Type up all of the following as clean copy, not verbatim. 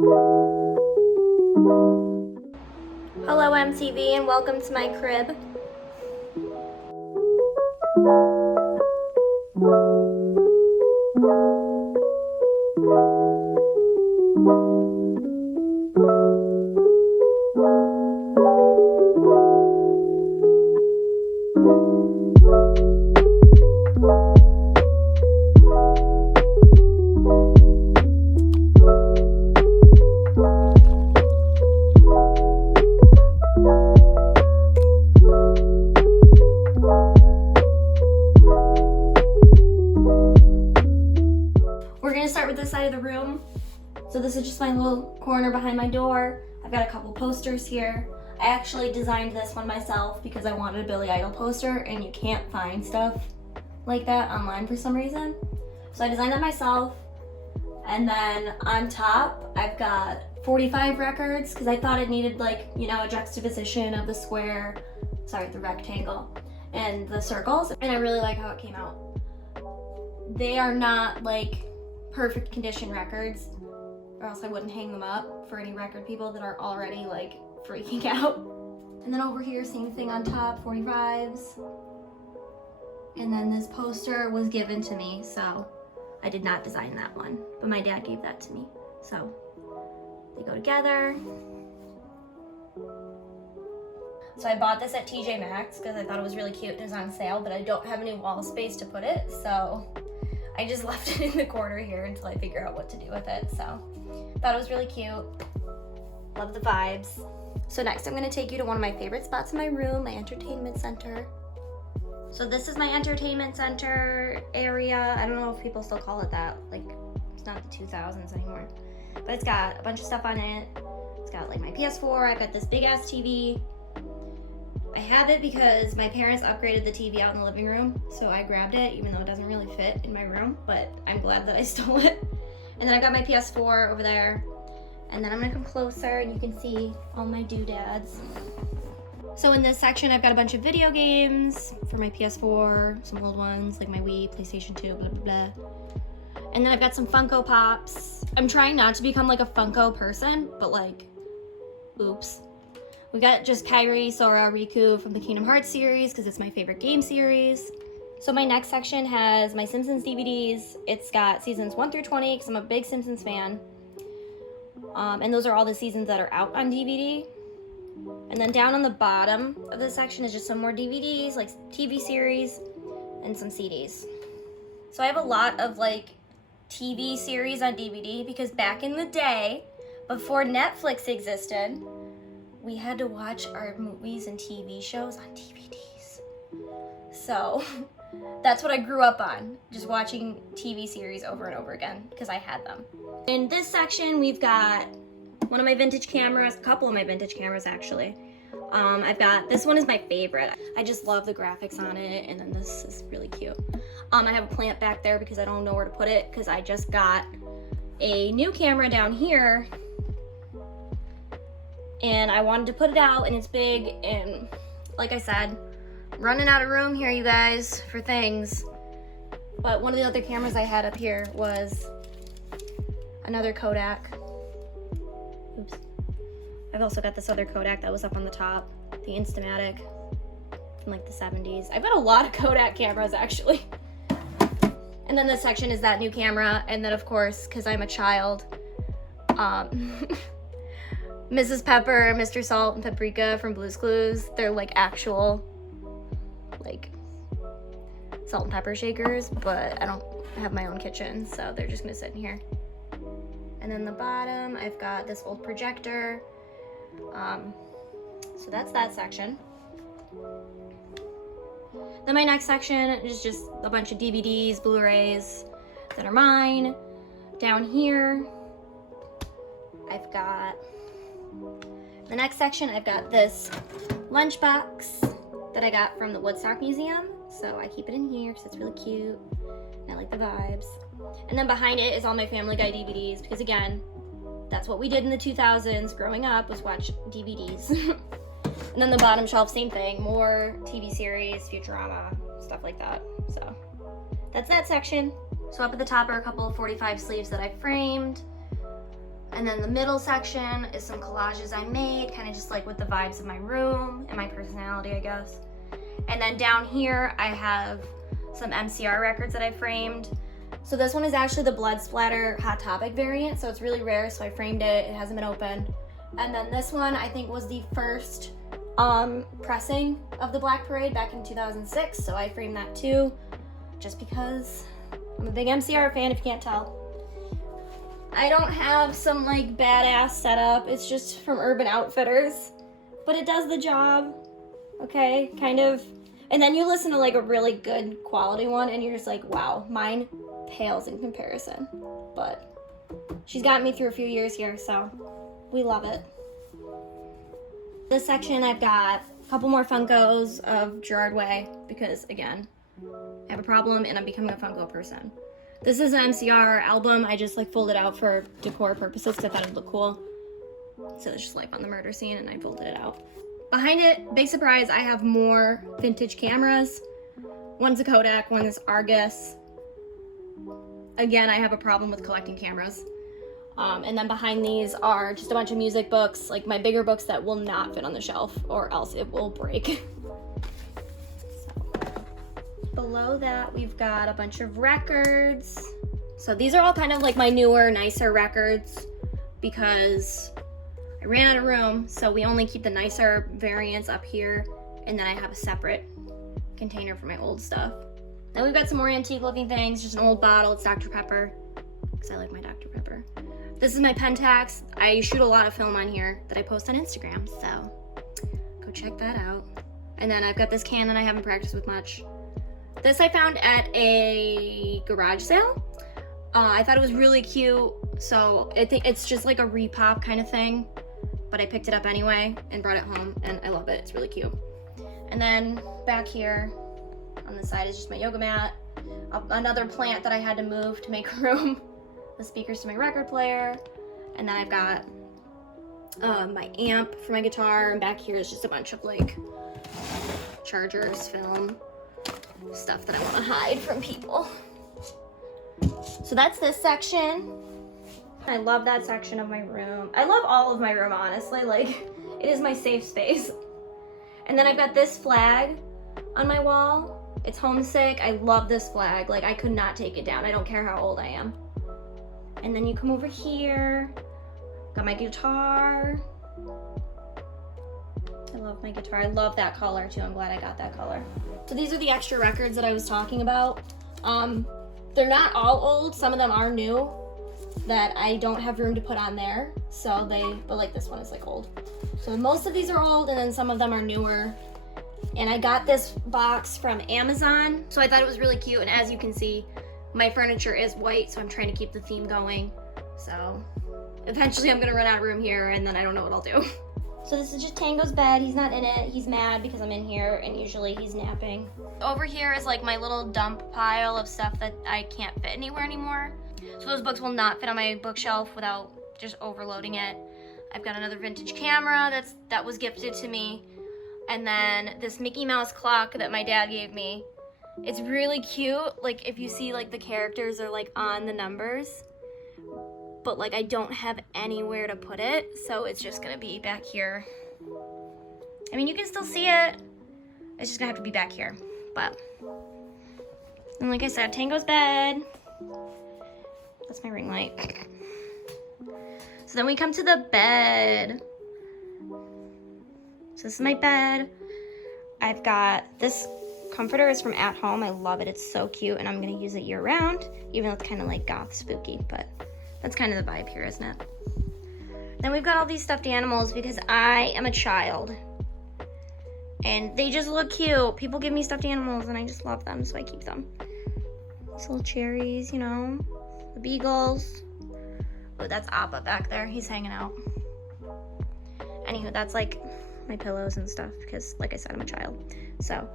Hello MTV and welcome to my crib. We're gonna start with this side of the room. So this is just my little corner behind my door. I've got a couple posters here. I actually designed this one myself because I wanted a Billy Idol poster and you can't find stuff like that online for some reason. So I designed that myself. And then on top, I've got 45 records because I thought it needed like, you know, a juxtaposition of the rectangle and the circles. And I really like how it came out. They are not like perfect condition records, or else I wouldn't hang them up for any record people that are already like freaking out. And then over here, same thing on top, 45s. And then this poster was given to me, so I did not design that one, but my dad gave that to me. So they go together. So I bought this at TJ Maxx because I thought it was really cute and it was on sale, but I don't have any wall space to put it, so I just left it in the corner here until I figure out what to do with it. So thought it was really cute. Love the vibes. So next I'm gonna take you to one of my favorite spots in my room, my entertainment center. So this is my entertainment center area. I don't know if people still call it that. Like, it's not the 2000s anymore. But it's got a bunch of stuff on it. It's got like my PS4. I've got this big ass TV. I have it because my parents upgraded the TV out in the living room, so I grabbed it, even though it doesn't really fit in my room, but I'm glad that I stole it. And then I got my PS4 over there, and then I'm gonna come closer and you can see all my doodads. So in this section, I've got a bunch of video games for my PS4, some old ones, like my Wii, PlayStation 2, blah, blah, blah. And then I've got some Funko Pops. I'm trying not to become like a Funko person, but like, oops. We got just Kairi, Sora, Riku from the Kingdom Hearts series because it's my favorite game series. So my next section has my Simpsons DVDs. It's got seasons 1 through 20 because I'm a big Simpsons fan. And those are all the seasons that are out on DVD. And then down on the bottom of this section is just some more DVDs, like TV series and some CDs. So I have a lot of like TV series on DVD because back in the day, before Netflix existed, we had to watch our movies and TV shows on DVDs. So that's what I grew up on, just watching TV series over and over again because I had them. In this section, we've got one of my vintage cameras, a couple of my vintage cameras actually. I've got, this one is my favorite. I just love the graphics on it, and then this is really cute. I have a plant back there because I don't know where to put it because I just got a new camera down here and I wanted to put it out, and it's big, and like I said, running out of room here, you guys, for things. But one of the other cameras I had up here was another Kodak. Oops. I've also got this other Kodak that was up on the top, the Instamatic from like the 70s. I've got a lot of Kodak cameras actually. And then this section is that new camera, and then of course, because I'm a child, Mrs. Pepper, Mr. Salt, and Paprika from Blue's Clues, they're like actual, like, salt and pepper shakers, but I don't have my own kitchen, so they're just gonna sit in here. And then the bottom, I've got this old projector. So that's that section. Then my next section is just a bunch of DVDs, Blu-rays that are mine. Down here, I've got the next section. I've got this lunchbox that I got from the Woodstock Museum. So I keep it in here because it's really cute and I like the vibes. And then behind it is all my Family Guy DVDs because again, that's what we did in the 2000s growing up, was watch DVDs. And then the bottom shelf, same thing, more TV series, Futurama, stuff like that. So that's that section. So up at the top are a couple of 45 sleeves that I framed. And then the middle section is some collages I made, kind of just like with the vibes of my room and my personality, I guess. And then down here, I have some MCR records that I framed. So this one is actually the Blood Splatter Hot Topic variant, so it's really rare, so I framed it. It hasn't been opened. And then this one, I think, was the first pressing of the Black Parade back in 2006, so I framed that too, just because I'm a big MCR fan, if you can't tell. I don't have some like badass setup, it's just from Urban Outfitters, but it does the job, okay, kind of. And then you listen to like a really good quality one and you're just like, wow, mine pales in comparison. But she's gotten me through a few years here, so we love it. This section I've got a couple more Funkos of Gerard Way because, again, I have a problem and I'm becoming a Funko person. This is an MCR album. I just like folded out for decor purposes because I thought it would look cool. So it's just Life on the Murder Scene and I folded it out. Behind it, big surprise, I have more vintage cameras. One's a Kodak, one is Argus. Again, I have a problem with collecting cameras. And then behind these are just a bunch of music books, like my bigger books that will not fit on the shelf or else it will break. Below that, we've got a bunch of records. So these are all kind of like my newer, nicer records because I ran out of room, so we only keep the nicer variants up here, and then I have a separate container for my old stuff. Then we've got some more antique looking things, just an old bottle, it's Dr. Pepper, because I like my Dr. Pepper. This is my Pentax. I shoot a lot of film on here that I post on Instagram, so go check that out. And then I've got this Canon I haven't practiced with much. This I found at a garage sale. I thought it was really cute, so it's just like a repop kind of thing, but I picked it up anyway and brought it home, and I love it. It's really cute. And then back here on the side is just my yoga mat, another plant that I had to move to make room, the speakers to my record player, and then I've got my amp for my guitar, and back here is just a bunch of like chargers, film, stuff that I want to hide from people. So that's this section. I love that section of my room. I love all of my room, honestly. Like, it is my safe space. And then I've got this flag on my wall. It's homesick. I love this flag. Like, I could not take it down. I don't care how old I am. And then you come over here. Got my guitar. I love my guitar. I love that color too. I'm glad I got that color. So these are the extra records that I was talking about. They're not all old. Some of them are new that I don't have room to put on there. But like this one is like old. So most of these are old and then some of them are newer. And I got this box from Amazon. So I thought it was really cute. And as you can see, my furniture is white, so I'm trying to keep the theme going. So eventually I'm gonna run out of room here and then I don't know what I'll do. So this is just Tango's bed. He's not in it. He's mad because I'm in here and usually he's napping. Over here is like my little dump pile of stuff that I can't fit anywhere anymore. So those books will not fit on my bookshelf without just overloading it. I've got another vintage camera that was gifted to me. And then this Mickey Mouse clock that my dad gave me. It's really cute. Like if you see like the characters are like on the numbers. But like I don't have anywhere to put it, so it's just gonna be back here. I mean, you can still see it. It's just gonna have to be back here, but. And like I said, Tango's bed. That's my ring light. So then we come to the bed. So this is my bed. I've got this comforter is from At Home. I love it, it's so cute, and I'm gonna use it year round, even though it's kind of like goth spooky, but that's kind of the vibe here, isn't it? Then we've got all these stuffed animals because I am a child. And they just look cute. People give me stuffed animals and I just love them, so I keep them. These little cherries, you know. The beagles. Oh, that's Appa back there. He's hanging out. Anywho, that's like my pillows and stuff because, like I said, I'm a child. So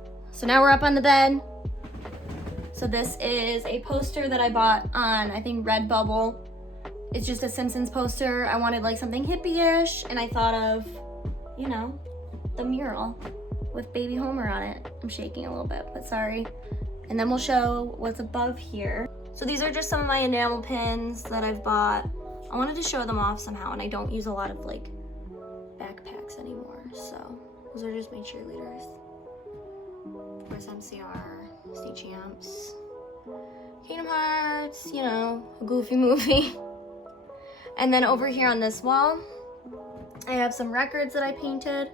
now we're up on the bed. So this is a poster that I bought on, I think, Redbubble. It's just a Simpsons poster. I wanted like something hippie-ish, and I thought of, you know, the mural with Baby Homer on it. I'm shaking a little bit, but sorry. And then we'll show what's above here. So these are just some of my enamel pins that I've bought I wanted to show them off somehow, and I don't use a lot of like backpacks anymore, so those are just my cheerleaders. Of course, MCR, state champs, Kingdom Hearts, you know, a goofy movie. And then over here on this wall, I have some records that I painted.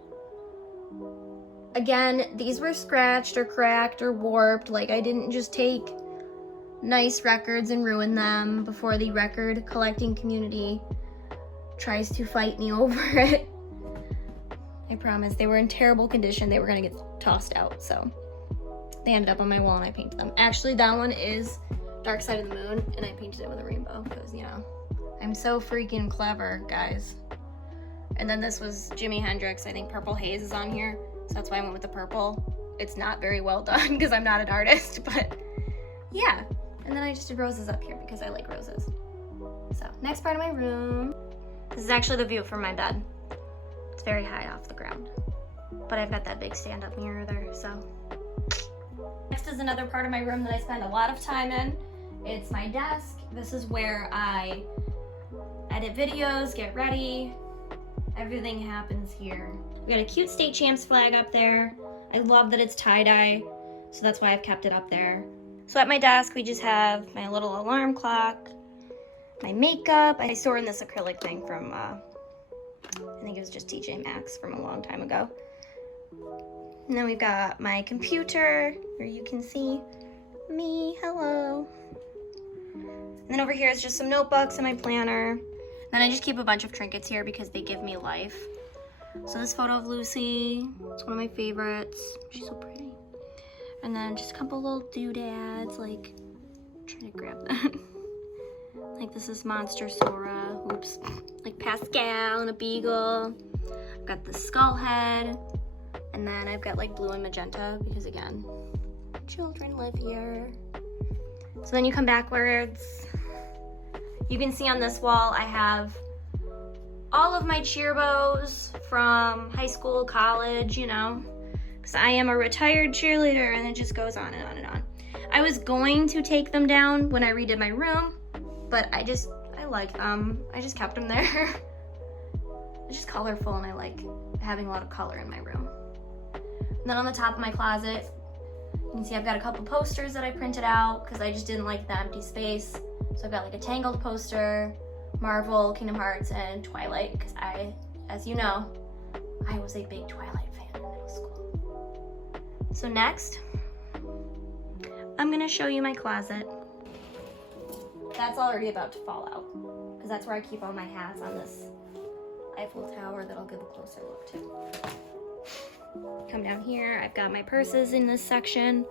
Again, these were scratched or cracked or warped. Like, I didn't just take nice records and ruin them before the record collecting community tries to fight me over it. I promise, they were in terrible condition. They were gonna get tossed out, so they ended up on my wall and I painted them. Actually, that one is Dark Side of the Moon, and I painted it with a rainbow because, you know, I'm so freaking clever, guys. And then this was Jimi Hendrix. I think Purple Haze is on here, so that's why I went with the purple. It's not very well done because I'm not an artist, but yeah. And then I just did roses up here because I like roses. So, next part of my room. This is actually the view from my bed. It's very high off the ground, but I've got that big stand-up mirror there, so. Next is another part of my room that I spend a lot of time in. It's my desk. This is where I edit videos, get ready. Everything happens here. We got a cute state champs flag up there. I love that it's tie-dye, so that's why I've kept it up there. So at my desk, we just have my little alarm clock, my makeup. I store in this acrylic thing from, I think it was just TJ Maxx from a long time ago. And then we've got my computer, where you can see me, hello. And then over here is just some notebooks and my planner. Then I just keep a bunch of trinkets here because they give me life. So this photo of Lucy, it's one of my favorites. She's so pretty. And then just a couple little doodads, like, I'm trying to grab that. Like this is Monster Sora, oops. Like Pascal and a beagle. I've got the skull head. And then I've got like blue and magenta because again, children live here. So then you come backwards. You can see on this wall I have all of my cheer bows from high school, college, you know, because I am a retired cheerleader, and it just goes on and on and on. I was going to take them down when I redid my room, but I like them. I just kept them there. It's just colorful and I like having a lot of color in my room. And then on the top of my closet, you can see I've got a couple posters that I printed out because I just didn't like the empty space. So I've got like a Tangled poster, Marvel, Kingdom Hearts, and Twilight, because as you know, I was a big Twilight fan in middle school. So next, I'm gonna show you my closet. That's already about to fall out, because that's where I keep all my hats on this Eiffel Tower that I'll give a closer look to. Come down here, I've got my purses in this section.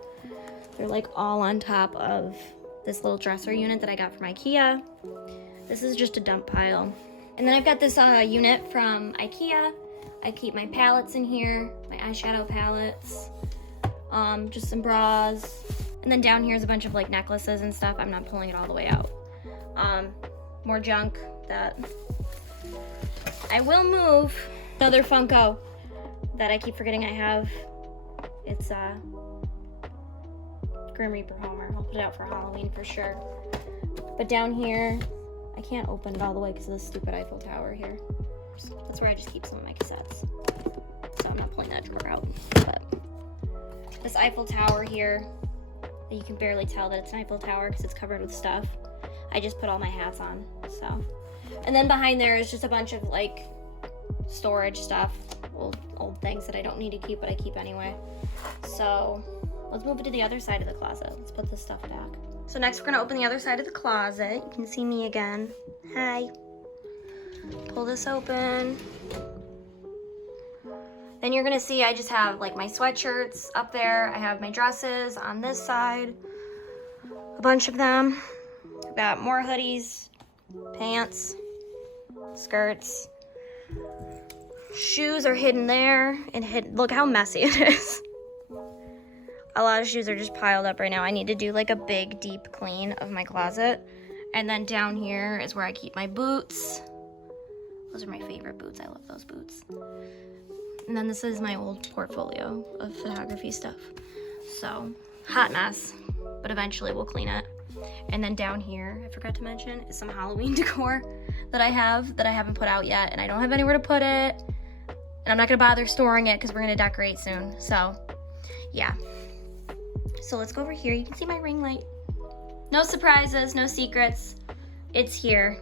They're like all on top of this little dresser unit that I got from IKEA. This is just a dump pile. And then I've got this unit from IKEA. I keep my palettes in here, my eyeshadow palettes, just some bras. And then down here is a bunch of like necklaces and stuff. I'm not pulling it all the way out. More junk that I will move. Another Funko that I keep forgetting I have. It's Grim Reaper Homer. I'll put it out for Halloween for sure. But down here, I can't open it all the way because of this stupid Eiffel Tower here. That's where I just keep some of my cassettes. So I'm not pulling that drawer out. But this Eiffel Tower here, you can barely tell that it's an Eiffel Tower because it's covered with stuff. I just put all my hats on, so. And then behind there is just a bunch of like storage stuff, old things that I don't need to keep, but I keep anyway. So let's move it to the other side of the closet. Let's put this stuff back. So next we're gonna open the other side of the closet. You can see me again. Hi. Pull this open. Then you're gonna see I just have like my sweatshirts up there. I have my dresses on this side, a bunch of them. I've got more hoodies, pants, skirts. Shoes are hidden there, and look how messy it is. A lot of shoes are just piled up right now. I need to do like a big deep clean of my closet. And then down here is where I keep my boots. Those are my favorite boots. I love those boots. And then this is my old portfolio of photography stuff. So, hot mess, but eventually we'll clean it. And then down here, I forgot to mention, is some Halloween decor that I haven't put out yet, and I don't have anywhere to put it. And I'm not gonna bother storing it because we're gonna decorate soon. So, yeah. So let's go over here. You can see my ring light. No surprises, no secrets. It's here.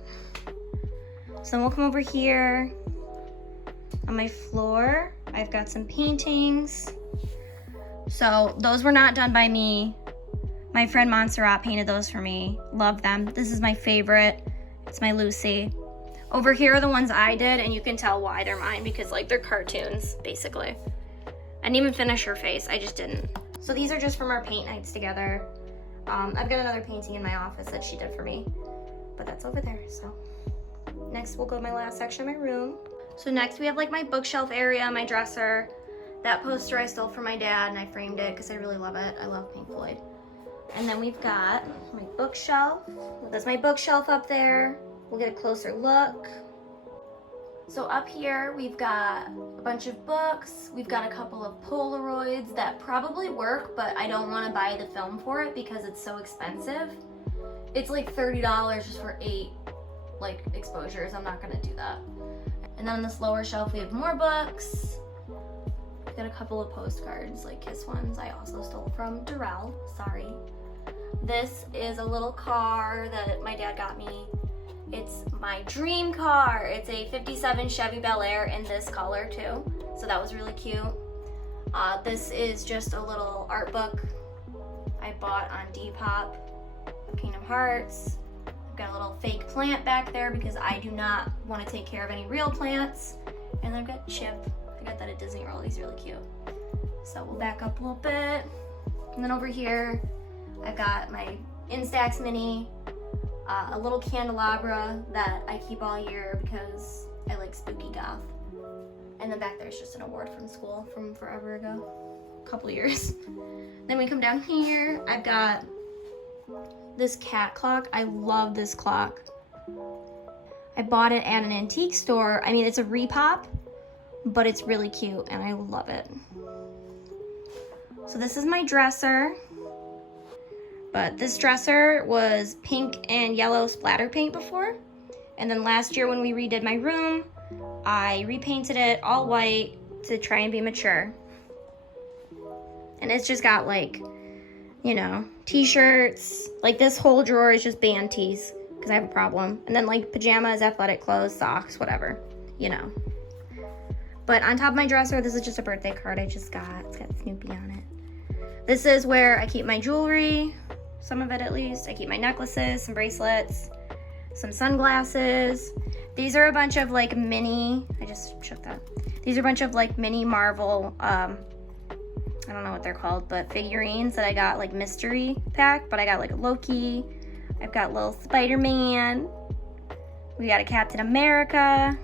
So then we'll come over here. On my floor, I've got some paintings. So those were not done by me. My friend Montserrat painted those for me. Love them. This is my favorite. It's my Lucy. Over here are the ones I did, and you can tell why they're mine because like they're cartoons, basically. I didn't even finish her face, I just didn't. So these are just from our paint nights together. I've got another painting in my office that she did for me, but that's over there, so. Next we'll go to my last section of my room. So next we have like my bookshelf area, my dresser. That poster I stole from my dad and I framed it because I really love it. I love Pink Floyd. And then we've got my bookshelf. That's my bookshelf up there. We'll get a closer look. So up here we've got a bunch of books. We've got a couple of Polaroids that probably work, but I don't want to buy the film for it because it's so expensive. It's like $30 just for 8 like exposures. I'm not gonna do that. And then on this lower shelf we have more books. We've got a couple of postcards, like Kiss ones I also stole from Durrell, sorry. This is a little car that my dad got me. It's my dream car. It's a 57 Chevy Bel Air in this color too. So that was really cute. This is just a little art book I bought on Depop, Kingdom Hearts. I've got a little fake plant back there because I do not want to take care of any real plants. And then I've got Chip. I got that at Disney World. He's really cute. So we'll back up a little bit. And then over here, I've got my Instax Mini, a little candelabra that I keep all year because I like spooky goth. And then back there's just an award from school from forever ago, a couple years. Then we come down here, I've got this cat clock. I love this clock. I bought it at an antique store. I mean, it's a repop, but it's really cute and I love it. So this is my dresser. But this dresser was pink and yellow splatter paint before. And then last year when we redid my room, I repainted it all white to try and be mature. And it's just got like, you know, t-shirts. Like this whole drawer is just band tees because I have a problem. And then like pajamas, athletic clothes, socks, whatever, you know. But on top of my dresser, this is just a birthday card I just got. It's got Snoopy on it. This is where I keep my jewelry. Some of it at least. I keep my necklaces, some bracelets, some sunglasses. These are a bunch of like mini, I just shook that. These are a bunch of like mini Marvel, I don't know what they're called, but figurines that I got like mystery pack, but I got like a Loki. I've got little Spider-Man. We got a Captain America.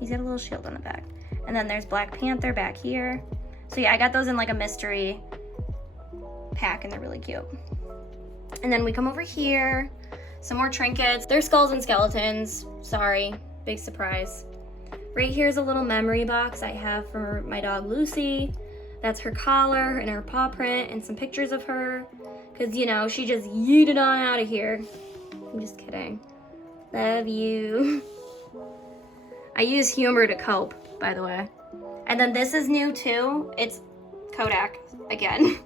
He's got a little shield on the back. And then there's Black Panther back here. So yeah, I got those in like a mystery pack and they're really cute. And then we come over here, some more trinkets. They're skulls and skeletons, sorry, big surprise. Right here's a little memory box I have for my dog Lucy. That's her collar and her paw print and some pictures of her. Cause you know, she just yeeted on out of here. I'm just kidding. Love you. I use humor to cope, by the way. And then this is new too. It's Kodak again.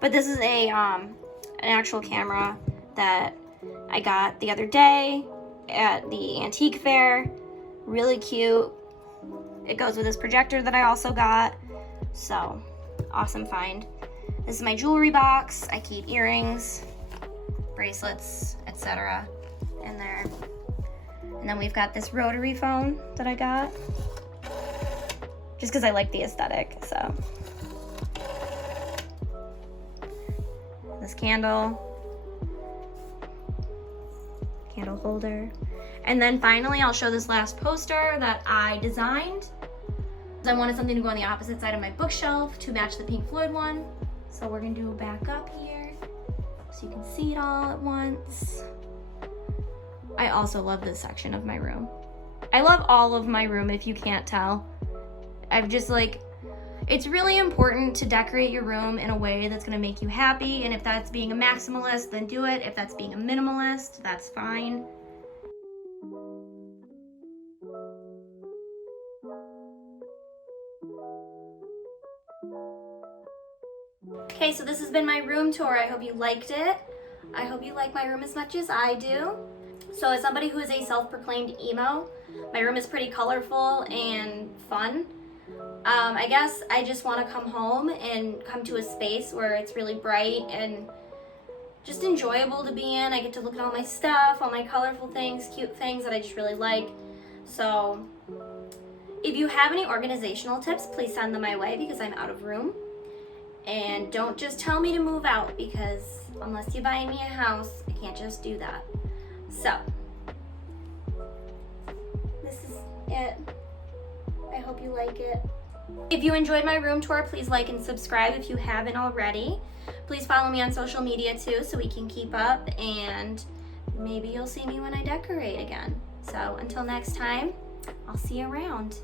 But this is an actual camera that I got the other day at the antique fair. Really cute. It goes with this projector that I also got. So, awesome find. This is my jewelry box. I keep earrings, bracelets, etc. in there. And then we've got this rotary phone that I got. Just because I like the aesthetic, so. This candle holder. And then finally, I'll show this last poster that I designed. I wanted something to go on the opposite side of my bookshelf to match the Pink Floyd one. So we're gonna do a back up here so you can see it all at once. I also love this section of my room. I love all of my room if you can't tell. I've just like, It's really important to decorate your room in a way that's gonna make you happy, and if that's being a maximalist, then do it. If that's being a minimalist, that's fine. Okay, so this has been my room tour. I hope you liked it. I hope you like my room as much as I do. So as somebody who is a self-proclaimed emo, my room is pretty colorful and fun. I guess I just want to come home and come to a space where it's really bright and just enjoyable to be in. I get to look at all my stuff, all my colorful things, cute things that I just really like. So if you have any organizational tips, please send them my way because I'm out of room. And don't just tell me to move out, because unless you buy me a house, I can't just do that. So this is it. I hope you like it. If you enjoyed my room tour, please like and subscribe if you haven't already. Please follow me on social media too so we can keep up, and maybe you'll see me when I decorate again. So until next time, I'll see you around.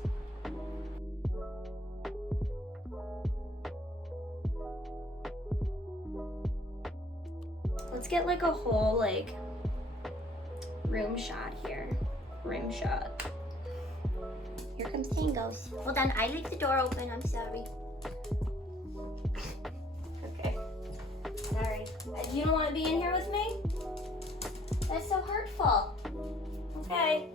Let's get like a whole like room shot here. Room shot. Here comes Tangos. Hold on, I leave the door open, I'm sorry. Okay. Sorry. You don't want to be in here with me? That's so hurtful. Okay.